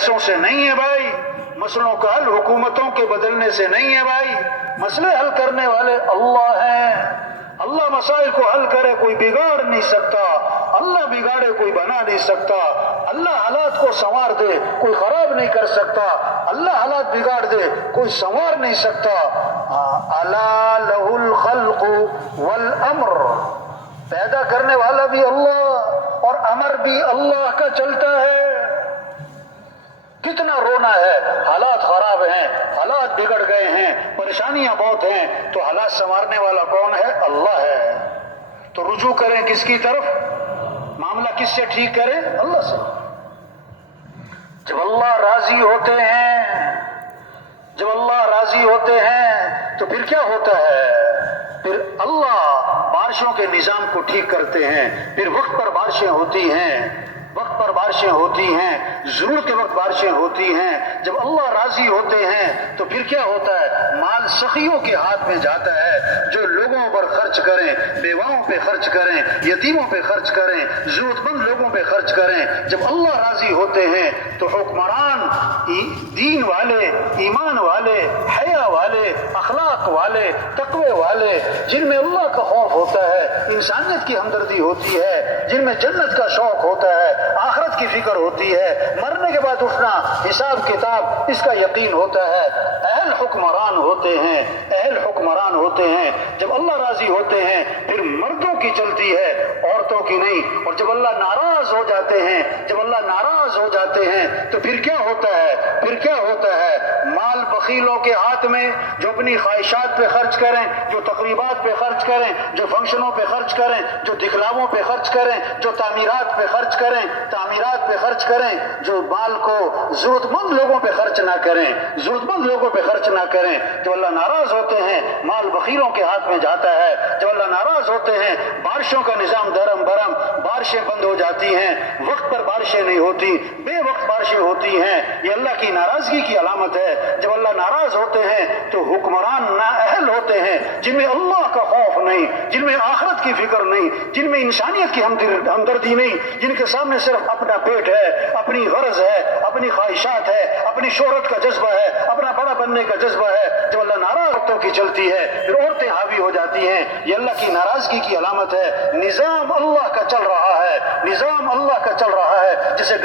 پیسوں سے نہیں ہے بھائی، مسئلوں کا حل حکومتوں کے بدلنے سے نہیں ہے بھائی، مسئلے حل کرنے والے اللہ ہیں۔ اللہ مسائل کو حل کرے کوئی بگاڑ نہیں سکتا، اللہ بگاڑے کوئی بنا نہیں سکتا، اللہ حالات کو سنوار دے کوئی خراب نہیں کر سکتا، اللہ حالات بگاڑ دے کوئی سنوار نہیں سکتا۔ الا لہ الخلق والامر، پیدا کرنے والا بھی اللہ اور امر بھی اللہ کا چلتا ہے۔ کتنا رونا ہے، حالات خراب ہیں، حالات بگڑ گئے ہیں، پریشانیاں بہت ہیں، تو حالات سنوارنے والا کون ہے؟ اللہ ہے۔ تو رجوع کریں کس کی طرف؟ معاملہ کس سے ٹھیک کریں؟ اللہ سے۔ جب اللہ راضی ہوتے ہیں، جب اللہ راضی ہوتے ہیں تو پھر کیا ہوتا ہے؟ پھر اللہ بارشوں کے نظام کو ٹھیک کرتے ہیں، پھر وقت پر بارشیں ہوتی ہیں، وقت پر بارشیں ہوتی ہیں، ضرورت کے وقت بارشیں ہوتی ہیں۔ جب اللہ راضی ہوتے ہیں تو پھر کیا ہوتا ہے؟ مال سخیوں کے ہاتھ میں جاتا ہے، جو لوگوں پر خرچ کریں، بیواؤں پہ خرچ کریں، یتیموں پہ خرچ کریں، ضرورت مند لوگوں پہ خرچ کریں۔ جب اللہ راضی ہوتے ہیں تو حکمران دین والے، ایمان والے، حیا والے، اخلاق والے، تقوی والے، جن میں اللہ کا خوف ہوتا ہے، انسانیت کی ہمدردی ہوتی ہے، جن میں جنت کا شوق ہوتا ہے، آخرت کی فکر ہوتی ہے، مرنے کے بعد اٹھنا، حساب کتاب، اس کا یقین ہوتا ہے، اہل حکمران ہوتے ہیں، اہل حکمران ہوتے ہیں۔ جب اللہ راضی ہوتے ہیں پھر مردوں کی چلتی ہے، عورتوں کی نہیں۔ اور جب اللہ ناراض ہو جاتے ہیں، جب اللہ ناراض ہو جاتے ہیں تو پھر کیا ہوتا ہے؟ پھر کیا ہوتا ہے؟ مال بخیلوں کے ہاتھ میں، جو اپنی خواہشات پہ خرچ کریں، جو تقریبات پہ خرچ کریں، جو فنکشنوں پہ خرچ کریں، جو دکھلاووں پہ خرچ کریں، جو تعمیرات پہ خرچ کریں، تعمیرات پہ خرچ کریں، جو مال کو ضرورت مند لوگوں پہ خرچ نہ کریں، ضرورت مند لوگوں پہ خرچ نہ کریں۔ جب اللہ ناراض ہوتے ہیں مال بخیلوں کے ہاتھ میں جاتا ہے، جب اللہ ناراض ہوتے ہیں بارشوں کا نظام درم برم، بارشیں بند ہو جاتی ہیں، وقت پر بارشیں نہیں ہوتی، بے وقت بارشیں ہوتی ہیں، یہ اللہ کی ناراضگی کی علامت ہے۔ جب اللہ ناراض ہوتے ہیں تو حکمران نااہل ہوتے ہیں، جن میں اللہ کا خوف نہیں، جن میں آخرت کی فکر نہیں، جن میں انسانیت کی ہمدردی نہیں، جن کے سامنے صرف اپنا پیٹ ہے، اپنی غرض ہے، اپنی خواہشات ہے، اپنی شہرت کا جذبہ ہے، اپنا بڑا بننے کا جذبہ ہے۔ جب اللہ ناراض عورتوں کی چلتی ہے پھر عورتیں حاوی ہو جاتی ہیں، یہ اللہ کی ناراضگی کی علامت ہے۔ نظام اللہ کا چل رہا ہے، نظام اللہ کا چل رہا ہے، جسے